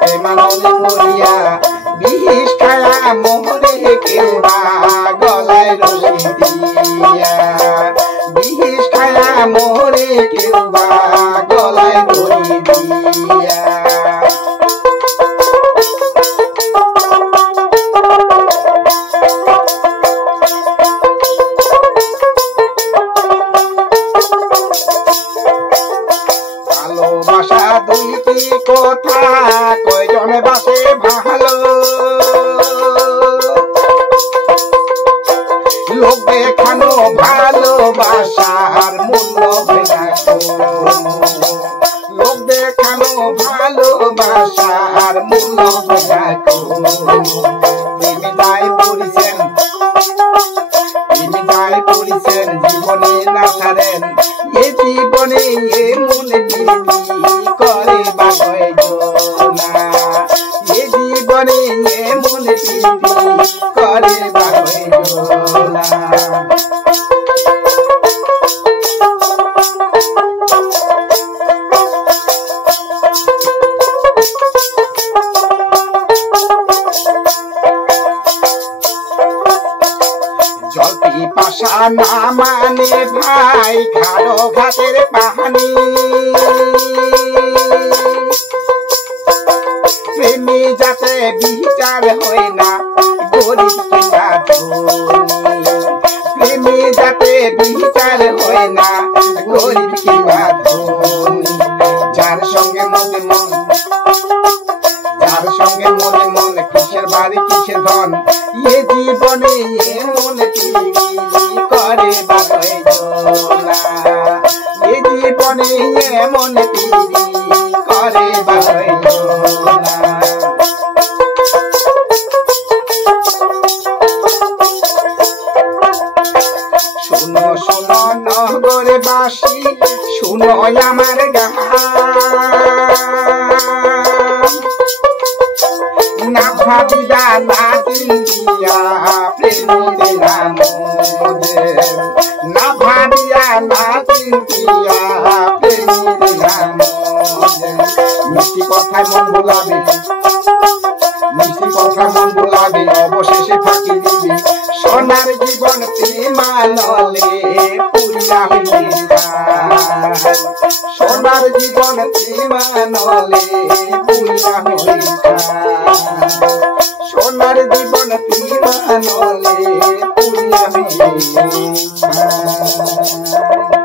প্রেমানলে মরিয়া বিষ খায়া মোহরে কেউ বা গলায় রশি দিয়া বিষ খায়া মোহরে কেউ বা গলায় দড়ি দিয়া ভালোবাসা দুইটি কথা কয়জন বাসে ভালো লোক দেখানো ভালোবাসার মূল্য দেখো লোক দেখানো ভালোবাসার মূল্য দেখো বিদায় পড়িছেন বিদায় পড়িছেন জীবনে না ছাড়েন এ জীবনে এ মনে করে বা কয়জনা এ জীবনে এ মনে করে বা কয়জনা জলপি পাশা না মানে ভাই খাড়ো ঘাটের পাহানি প্রেমী যাতে বিচার হয় না গরিব কিংবা ধনী প্রেমী যাতে বিচার হয় না গরিব কিংবা ধনী যার সঙ্গে মনে মন যার সঙ্গে মনে মন কিসের বাড়ি কিসের ধন এ জীবনে এ মনে করে বা কয়জনা এ জীবনে এ মনে করে বা কয়জনা শুনো শুনো নগরবাসী শুনো আমার গান না ভাবিয়া না চিন্তিয়া প্রেমের নাম না ভাবিয়া না চিন্তিয়া প্রেমের নাম মিষ্টি কথায় মন ভুলাবে মিষ্টি কথায় মন ভুলাবে অবশেষে ফাঁকি দিবে সোনার জীবন প্রেমানলে পুরিয়া হইলে যায় সোনার জীবন প্রেমানলে পুরিয়া হইলে যায় সোনার জীবন প্রেমানলে পুরিয়া হইলে যায়।